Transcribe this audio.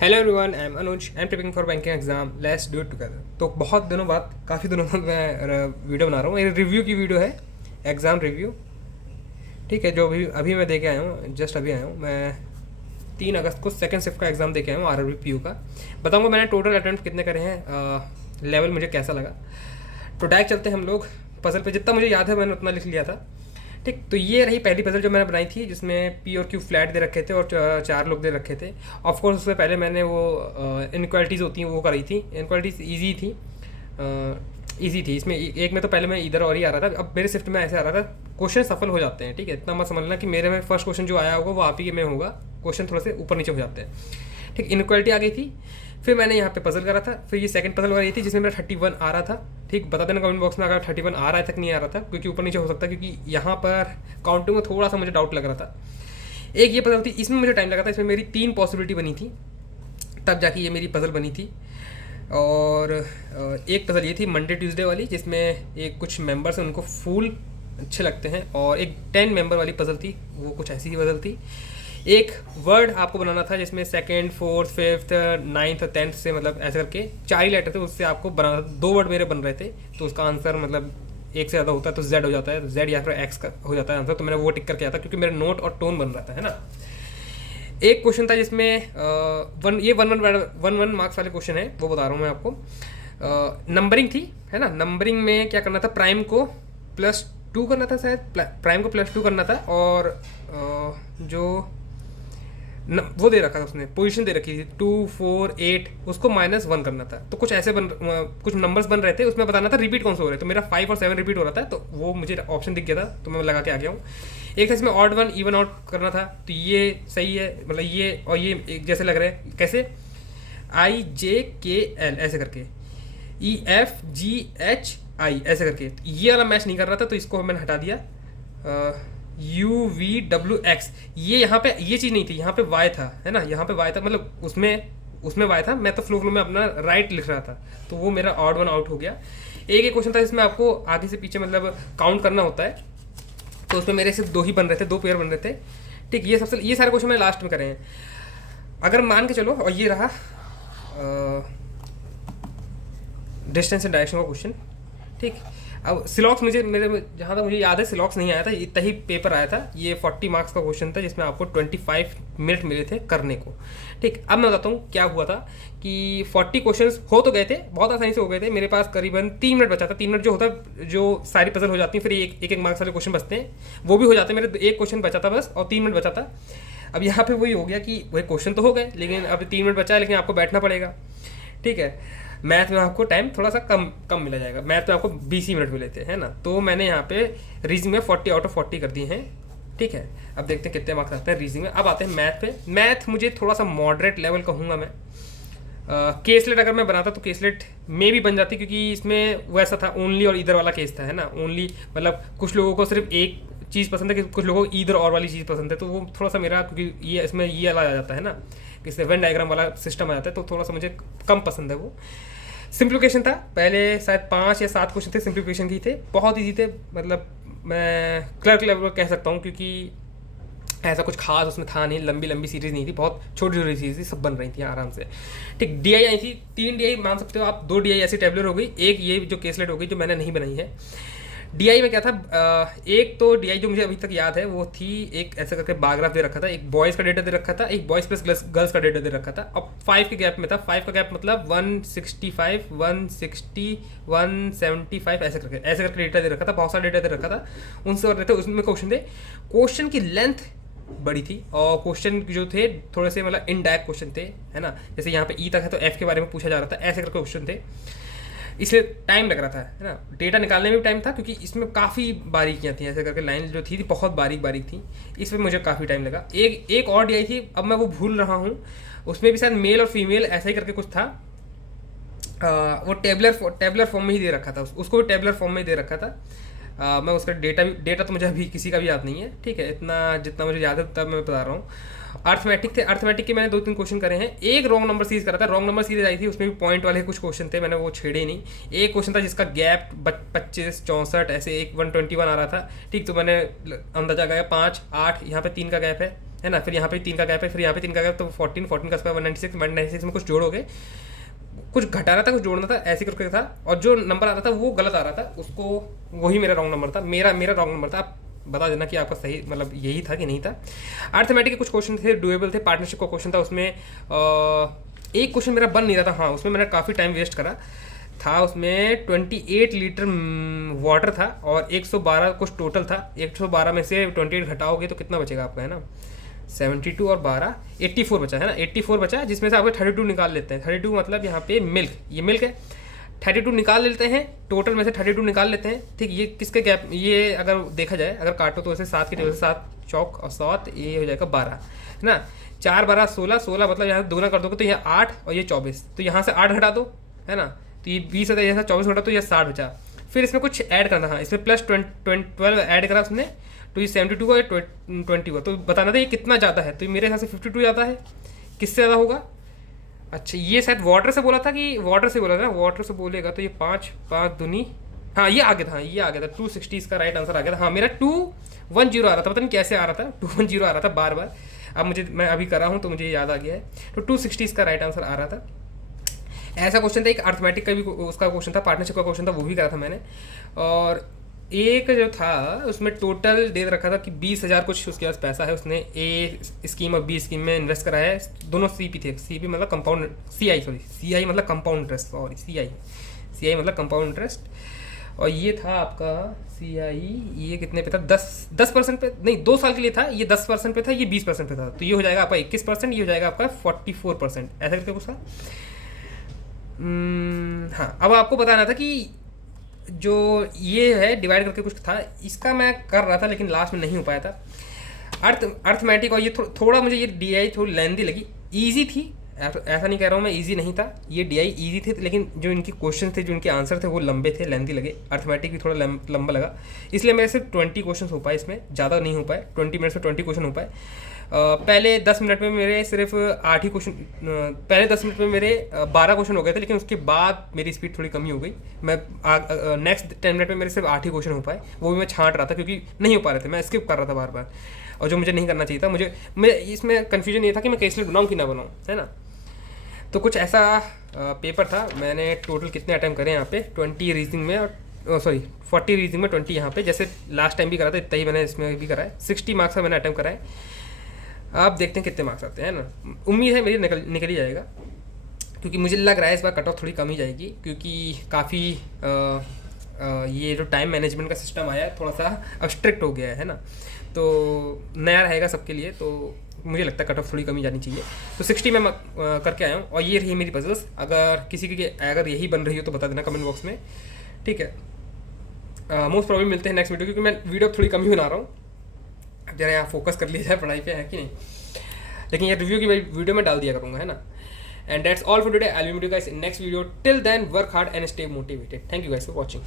Hello everyone, I am Anuj. I am preparing for banking exam. Let's do it together. तो बहुत दिनों बाद, काफ़ी दिनों बाद मैं वीडियो बना रहा हूँ। ये रिव्यू की वीडियो है, एग्ज़ाम रिव्यू। ठीक है, जो अभी अभी मैं दे के आया हूँ, जस्ट अभी आया हूँ मैं। 3 अगस्त को सेकंड शिफ्ट का एग्ज़ाम दे के आया हूँ, आरआरबी पीयू का। बताऊँगा मैंने टोटल अटेम्प्ट कितने करे हैं, लेवल मुझे कैसा लगा। तो डायरेक्ट चलते हैं हम लोग पजल पे। जितना मुझे याद है मैंने उतना लिख लिया था। ठीक, तो ये रही पहली पजल जो मैंने बनाई थी, जिसमें पी और क्यू फ्लैट दे रखे थे और 4 लोग दे रखे थे। ऑफ कोर्स उससे पहले मैंने वो इनक्वालिटीज़ होती हैं वो कराई थी। इनक्वालिटीज़ ईजी थी, ईजी थी। इसमें एक में तो पहले मैं इधर और ही आ रहा था, अब मेरे शिफ्ट में ऐसे आ रहा था। क्वेश्चन सफल हो जाते हैं, ठीक है, इतना मत समझना कि मेरे में फर्स्ट क्वेश्चन जो आया होगा वो आप ही में होगा। क्वेश्चन थोड़े से ऊपर नीचे हो जाते हैं। ठीक, इनक्वालिटी आ गई थी। फिर मैंने यहाँ पे पजल करा था। फिर ये सेकंड पजल वाली थी जिसमें मेरा 31 आ रहा था। ठीक, बता देना कमेंट बॉक्स में अगर 31 आ रहा है तक नहीं आ रहा था, क्योंकि ऊपर नीचे हो सकता है, क्योंकि यहाँ पर काउंटिंग में थोड़ा सा मुझे डाउट लग रहा था। एक ये पजल थी, इसमें मुझे टाइम लगा था। इसमें मेरी 3 पॉसिबिलिटी बनी थी, तब जाके ये मेरी पजल बनी थी। और एक पजल ये थी मंडे ट्यूसडे वाली, जिसमें एक कुछ मेंबर्स हैं उनको फूल अच्छे लगते हैं। और एक 10 मेंबर वाली पजल थी, वो कुछ ऐसी ही पजल थी। एक वर्ड आपको बनाना था जिसमें सेकंड, फोर्थ, फिफ्थ, नाइन्थ और 10th से, मतलब ऐसे करके 4 ही लेटर थे, उससे आपको बनाना था। 2 वर्ड मेरे बन रहे थे, तो उसका आंसर मतलब एक से ज़्यादा होता है तो जेड हो जाता है, जेड या फिर एक्स का हो जाता है आंसर। तो मैंने वो टिक करके आया था, क्योंकि मेरा नोट और टोन बन रहा था, है ना। एक क्वेश्चन था जिसमें वन वन मार्क्स वाले क्वेश्चन है, वो बता रहा हूँ मैं आपको। नंबरिंग थी, है ना। नंबरिंग में क्या करना था, प्राइम को +2 करना था, शायद प्राइम को +2 करना था। और जो वो दे रखा था, उसने पोजीशन दे रखी थी 2, 4, 8, उसको -1 करना था। तो कुछ ऐसे कुछ नंबर्स बन रहे थे, उसमें बताना था रिपीट कौन से हो रहे थे। तो मेरा 5 और 7 रिपीट हो रहा था, तो वो मुझे ऑप्शन दिख गया था, तो मैं लगा के आ गया हूँ। एक था इसमें ऑड वन इवन आउट करना था, तो ये सही है, मतलब ये और ये एक जैसे लग रहे हैं। कैसे, IJKL ऐसे करके, EFGHI ऐसे करके, ये वाला मैच नहीं कर रहा था, तो इसको मैंने हटा दिया। UVWX, ये यहाँ पे ये चीज़ नहीं थी, यहाँ पे वाई था, है ना। यहाँ पे वाई था, मतलब उसमें उसमें वाई था। मैं तो फ्लो में अपना राइट लिख रहा था, तो वो मेरा ऑड वन आउट हो गया। एक क्वेश्चन था जिसमें आपको आगे से पीछे मतलब काउंट करना होता है, तो उसमें मेरे सिर्फ 2 ही बन रहे थे, 2 पेयर बन रहे थे। ठीक, ये सारे क्वेश्चन मैंने लास्ट में करे हैं। अगर मान के चलो, और ये रहा डिस्टेंस एंड डायरेक्शन का क्वेश्चन। ठीक, अब सिलॉक्स मेरे जहाँ तक मुझे याद है सिलॉक्स नहीं आया था, इतना ही पेपर आया था। ये 40 मार्क्स का क्वेश्चन था, जिसमें आपको 25 मिनट मिले थे करने को। ठीक, अब मैं बताता हूँ क्या हुआ था कि 40 क्वेश्चंस हो तो गए थे, बहुत आसानी से हो गए थे। मेरे पास करीबन 3 मिनट बचा था। 3 मिनट जो होता है, जो सारी पजल हो जाती है, फिर एक मार्क्स वाले क्वेश्चन बचते हैं, वो भी हो जाते हैं। मेरे एक क्वेश्चन बचा था बस, और 3 मिनट बचा था। अब यहाँ पे वही हो गया कि वही क्वेश्चन तो हो गए, लेकिन अब 3 मिनट बचा है, लेकिन आपको बैठना पड़ेगा। ठीक है, मैथ में आपको टाइम थोड़ा सा कम कम मिला जाएगा। मैथ में आपको 20 ही मिनट मिले थे, है ना। तो मैंने यहाँ पे रीजनिंग में 40 आउट ऑफ 40 कर दिए हैं। ठीक है, अब देखते हैं कितने मार्क्स आते हैं रीजनिंग में। अब आते हैं मैथ पे। मैथ मुझे थोड़ा सा मॉडरेट लेवल कहूँगा मैं। केसलेट अगर मैं बनाता तो केसलेट में भी बन जाती, क्योंकि इसमें वैसा था ओनली और इधर वाला केस था, है ना। ओनली मतलब कुछ लोगों को सिर्फ एक चीज़ पसंद है, कि कुछ लोगों को इधर और वाली चीज़ पसंद है, तो वो थोड़ा सा मेरा, क्योंकि ये इसमें ये वाला आ जाता है ना, कि वेन डायग्राम वाला सिस्टम आ जाता है, तो थोड़ा सा मुझे कम पसंद है वो। सिंप्लीफिकेशन था, पहले शायद 5 या 7 क्वेश्चन थे सिंप्लीफिकेशन के ही थे, बहुत ईजी थे। मतलब मैं क्लर्क लेवल पर कह सकता हूँ, क्योंकि ऐसा कुछ खास उसमें था नहीं। लंबी लंबी सीरीज नहीं थी, बहुत छोटी छोटी सीरीज थी, सब बन रही थी आराम से। ठीक, DI आई थी, 3 DI मान सकते हो आप। 2 DI ऐसी टेबलर हो गई, एक ये जो केसलेट हो गई जो मैंने नहीं बनाई है। DI में क्या था, एक तो DI जो मुझे अभी तक याद है वो थी, एक ऐसा करके बारग्राफ दे रखा था, एक बॉयज़ का डेटा दे रखा था, एक बॉयज़ प्लस गर्ल्स का डेटा दे रखा था। अब 5 के गैप में था। 5 का गैप मतलब 165, 160, 175 ऐसे करके डेटा दे रखा था। बहुत सारा डेटा दे रखा था, उनसे और रहते उसमें क्वेश्चन थे। क्वेश्चन की लेंथ बड़ी थी, और क्वेश्चन जो थे थोड़े से मतलब इनडायरेक्ट क्वेश्चन थे, है ना। जैसे यहाँ पे ई तक है तो एफ के बारे में पूछा जा रहा था, ऐसे करके क्वेश्चन थे, इसलिए टाइम लग रहा था, है ना। डेटा निकालने में भी टाइम था, क्योंकि इसमें काफ़ी बारीकियाँ थी, ऐसे करके लाइन जो थी बहुत बारीक बारीक थी। इसमें मुझे काफ़ी टाइम लगा। एक और DI थी, अब मैं वो भूल रहा हूँ, उसमें भी शायद मेल और फीमेल ऐसा ही करके कुछ था। वो टेबलर फॉर्म में ही दे रखा था, उसको भी टेबलर फॉर्म में ही दे रखा था। मैं उसका डेटा तो मुझे अभी किसी का भी याद नहीं है। ठीक है, इतना जितना मुझे याद है तब मैं बता रहा हूँ। अर्थमेटिक थे, अर्थमेटिक के मैंने 2-3 क्वेश्चन करे हैं। एक रॉन्ग नंबर सीरीज करा था, रॉन्ग नंबर सीरीज आई थी, उसमें भी पॉइंट वाले कुछ क्वेश्चन थे, मैंने वो छेड़े नहीं। एक क्वेश्चन था जिसका गैप 25, 64 ऐसे, एक 121 आ रहा था। ठीक, तो मैंने अंदाजा लगाया 5, 8, यहाँ पे 3 का गैप है, है ना, फिर यहाँ पे 3 का गैप है, फिर यहाँ पे 3 का गैप, तो 14 का स्क्वायर 196, 196 में कुछ जोड़ोगे, कुछ घटाना था कुछ जोड़ना था, ऐसे करके था, और जो नंबर आ रहा था वो गलत आ रहा था, उसको वही मेरा रॉन्ग नंबर था, मेरा रॉन्ग नंबर था। आप बता देना कि आपका सही मतलब यही था कि नहीं था। अर्थमेटिक के कुछ क्वेश्चन थे डुएबल थे, पार्टनरशिप का क्वेश्चन था, उसमें एक क्वेश्चन मेरा बन नहीं रहा था, हाँ उसमें मैंने काफ़ी टाइम वेस्ट करा था। उसमें 28 लीटर वाटर था और 112 कुछ टोटल था। 112 में से 28 घटाओगे तो कितना बचेगा आपका, है ना, 72 और 12 84 बचा, है ना, 84 बचा, जिसमें से आपको 32 निकाल लेते हैं। 32 मतलब यहाँ पे मिल्क, ये मिल्क है, 32 निकाल लेते हैं, टोटल में से 32 निकाल लेते हैं। ठीक, ये किसके गैप, ये अगर देखा जाए, अगर काटो तो वैसे 7 की टेबल से 7 चौक और 7, ये हो जाएगा 12, है ना, 4 12 16, 16 मतलब यहाँ दोगुना कर दोगे तो ये 8 और ये 24, तो यहाँ से 8 घटा दो, है ना, तो ये 20 होता है, यहाँ से 24 घटा तो ये 60 बचा। फिर इसमें कुछ ऐड करना, हाँ इसमें प्लस 12 ऐड करा उसने, तो ये 72 हुआ, 20 हुआ, तो बताना था ये कितना ज़्यादा है, तो मेरे हिसाब से 52 ज़्यादा है। किससे ज़्यादा होगा? अच्छा, ये शायद वाटर से बोला था कि वाटर से बोला था, वाटर से बोलेगा तो ये 5 5 दूनी, हाँ ये आ गया था, ये आ गया था 260, इसका राइट आंसर आ गया था। हाँ मेरा 210 आ रहा था, पता नहीं कैसे आ रहा था, 210 आ रहा था बार बार, अब मुझे, मैं अभी कर रहा हूँ तो मुझे याद आ गया है, तो 260 इसका राइट आंसर आ रहा था। ऐसा क्वेश्चन था। एक अर्थमेटिक का भी उसका क्वेश्चन था, पार्टनरशिप का क्वेश्चन था, वो भी करा था मैंने। और एक जो था उसमें टोटल दे रखा था कि 20,000 कुछ उसके पास पैसा है, उसने ए स्कीम और बी स्कीम में इन्वेस्ट करा है, दोनों सीपी थे, सीपी मतलब कंपाउंड, सीआई मतलब कंपाउंड इंटरेस्ट, सॉरी सीआई मतलब कंपाउंड इंटरेस्ट। और ये था आपका सीआई, ये कितने पे था, 10% पे नहीं, 2 साल के लिए था, ये 10% पे था, ये 20% पे था, तो ये हो जाएगा आपका 21%, ये हो जाएगा आपका 44%, ऐसा करके कुछ था। हाँ, अब आपको बताना था कि जो ये है डिवाइड करके कुछ था, इसका मैं कर रहा था लेकिन लास्ट में नहीं हो पाया था। अर्थमेटिक, और ये थोड़ा मुझे ये डीआई थोड़ी लेंदी लगी, ईजी थी, ऐसा नहीं कह रहा हूँ मैं ईजी नहीं था, ये डीआई ईजी थे, लेकिन जो इनके क्वेश्चन थे, जो इनके आंसर थे वो लंबे थे, लेंदी लगे। अर्थमेटिक भी थोड़ा लंबा लगा, इसलिए मेरे सिर्फ 20 क्वेश्चन हो पाए, इसमें ज़्यादा नहीं हो पाए, 20 मिनट्स में 20 क्वेश्चन हो पाए। पहले 10 मिनट में मेरे सिर्फ 8 ही क्वेश्चन, पहले 10 मिनट में मेरे 12 क्वेश्चन हो गए थे, लेकिन उसके बाद मेरी स्पीड थोड़ी कमी हो गई, मैं नेक्स्ट 10 मिनट में मेरे सिर्फ 8 ही क्वेश्चन हो पाए, वो भी मैं छांट रहा था क्योंकि नहीं हो पा रहे थे, मैं स्किप कर रहा था बार बार, और जो मुझे नहीं करना चाहिए था। मैं इसमें कन्फ्यूजन ये था कि मैं केस बनाऊँ कि ना बनाऊँ, है ना। तो कुछ ऐसा पेपर था। मैंने टोटल कितने अटैम्प्ट करे यहाँ पे, 20 रीजनिंग में, और सॉरी 40 रीजनिंग में 20 यहाँ पे, जैसे लास्ट टाइम भी करा था इतना ही मैंने इसमें भी करा है। 60 मार्क्स का मैंने अटैम्प्ट करा है, आप देखते हैं कितने मार्क्स आते हैं ना। उम्मीद है मेरी निकल ही जाएगा, क्योंकि मुझे लग रहा है इस बार कट ऑफ थोड़ी कम ही जाएगी, क्योंकि काफ़ी ये जो टाइम मैनेजमेंट का सिस्टम आया है थोड़ा सा अब स्ट्रिक्ट हो गया है ना, तो नया रहेगा सबके लिए, तो मुझे लगता है कट ऑफ थोड़ी कमी जानी चाहिए। तो 60 में करके आया हूँ, और ये रही मेरी पजल्स। अगर किसी की अगर यही बन रही हो तो बता देना कमेंट बॉक्स में, ठीक है। मोस्ट प्रॉब्लम मिलते हैं नेक्स्ट वीडियो, क्योंकि मैं वीडियो थोड़ी कम ही बना रहा हूँ, जरा यहाँ फोकस कर लिया जाए पढ़ाई पे, है कि नहीं। लेकिन ये रिव्यू की वीडियो में डाल दिया करूँगा, है ना। And that's all for today, I will meet you guys in next video. Till then work hard and stay motivated. Thank you guys for watching.